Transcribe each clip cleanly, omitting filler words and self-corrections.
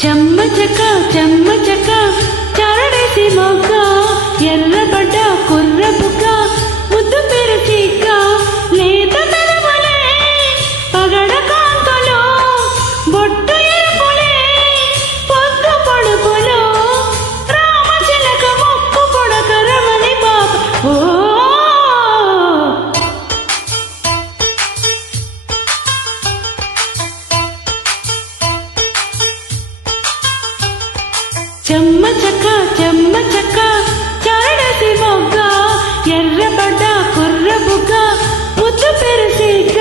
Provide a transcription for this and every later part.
చెమ్మచక చెమ్మచక చారడేసి మొగ్గ ఎర్రబడ్డ కుర్ర బుగ్గ ముద్దు పెరచిక లేత తరములే పగడ కాంతలో బొట్టు ఎరుపులే పొద్దు పొడుపులో రామచిలక ముక్కు కొడక రమణి పాప ఓ చెమ్మచక్క చెమ్మచక్క చారడేసి మొగ్గ ఎర్రబడ్డ కుర్ర బుగ్గ ముద్దు పెరసిక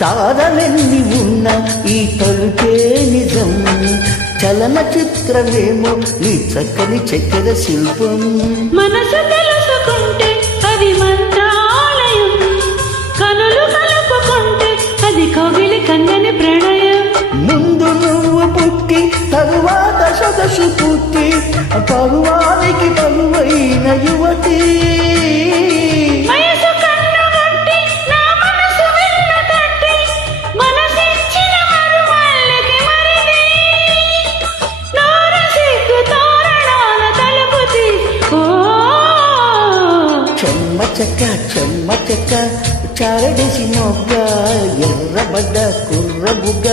తారలెన్ని ఉన్న ఈ తలుపే నిజం చలనచిత్రమేమో ఈ చక్కని చక్కెర శిల్పం మనసు తెలుసుకుంటే అది మంత్రాలయం కనులు కలుపుకుంటే అది కవిలి కన్నని ప్రణయం ముందు నువ్వు పుట్టి తరువాత సొగసు పుట్టి పరువానికి పరువైన యువతి చెమ్మచక్క చెమ్మచక్క చారడేసి మొగ్గ ఎర్రబడ్డ కుర్ర బుగ్గ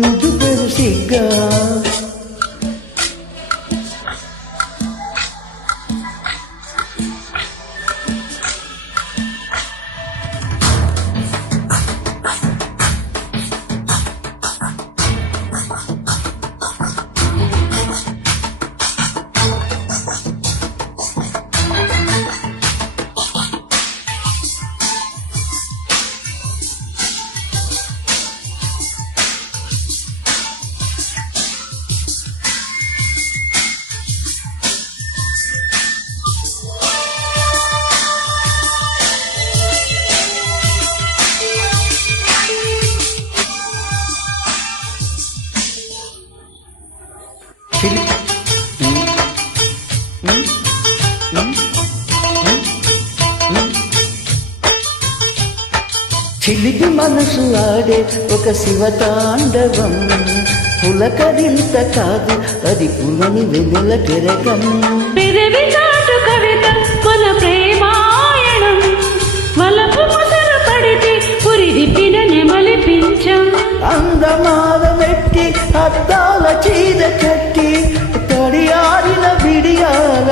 ముద్దు పెరుసిగ్గా చిలిపి మనసు ఆడే ఒక శివతాండవం పులకరింత కాదు అది పులని వెనుల కెరకం పెదవి చాటు కవిత మన ప్రేమాయణం వలపు ముసలు పడితే పురిదిప్పిన నెమలి పించం అందమాల మెట్టి అద్దాల చీర కట్టి తడియారిన విడియాల